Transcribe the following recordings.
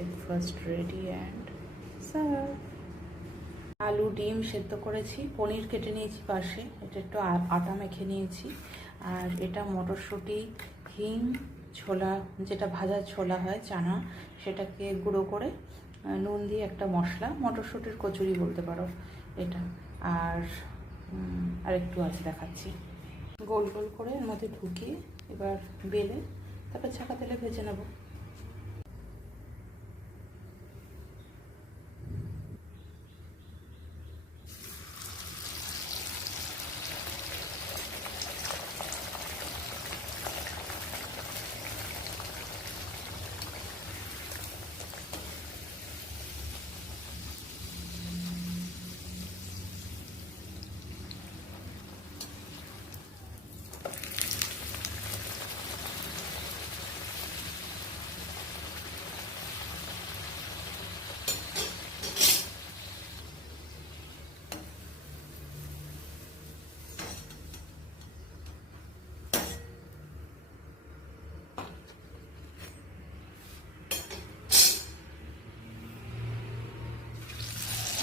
Breakfast ready and serve. আলু ডিম সেদ্ধ করেছি, পনির কেটে নিয়েছি পাশে, এটা একটু আটা মেখে নিয়েছি। আর এটা মটরশুঁটি, হিং, ছোলা, যেটা ভাজা ছোলা হয় চানা, সেটাকে গুঁড়ো করে নুন দিয়ে একটা মশলা, মটরশুঁটির কচুরি বলতে পারো এটা। আর একটু আছে দেখাচ্ছি। গোল গোল করে এর মধ্যে ঢুকিয়ে এবার বেলে তারপর ছাকা তেলে ভেজে নেব।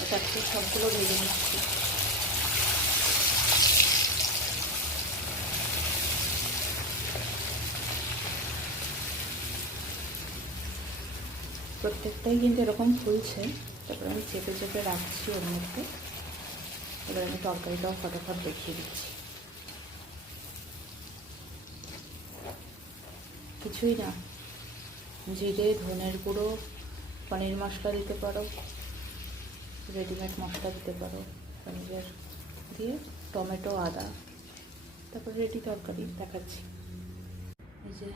এটাকে সবগুলো ভেজে নিচ্ছি। প্রত্যেকটাই কিন্তু এরকম ফুলছে। তারপরে আমি চেপে চেপে রাখছি ওর মধ্যে। এবার আমি তরকারিটাও ফটাফট দেখিয়ে দিচ্ছি। কিছুই না, জিরে, ধনের গুঁড়ো, পনির মশলা দিতে পারো, রেডিমেড মশলা দিতে পারো পনিরের, দিয়ে টমেটো, আদা, তারপর রেডি তরকারি দেখাচ্ছি। এই যে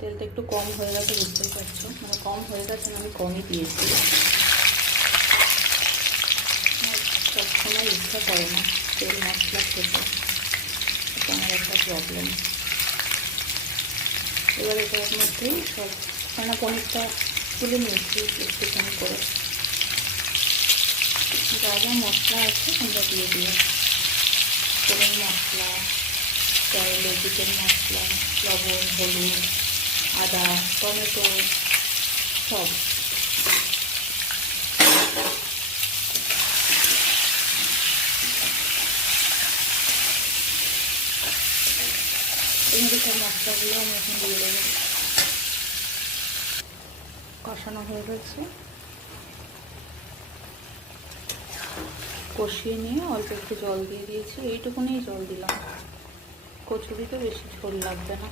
তেলটা একটু কম হয়ে গেছে, বুঝতেই পারছো, মানে কম হয়ে গেছে, আমি কমই দিয়েছি। সবসময় ইচ্ছা করে না তেল মশলা খেতে, এটা আমার একটা প্রবলেম। এবার এটার মধ্যেই সব ছানা পনিরটা তুলে নিয়েছি একটুখানি করে। যা যা মশলা আছে তোমরা দিয়ে দিও, গরম মশলা, চাইলে চিকেন মশলা, লবণ, হলুদ, আদা, টমেটো, সব। এমনি সব মশলাগুলো আমি এখন দিয়ে দেবো। কষানো হয়ে গেছে, কষিয়ে নিয়ে অল্প একটু জল দিয়ে দিয়েছি, এইটুকুনি জল দিলাম। কচুরিতে বেশি ঝোল লাগবে না।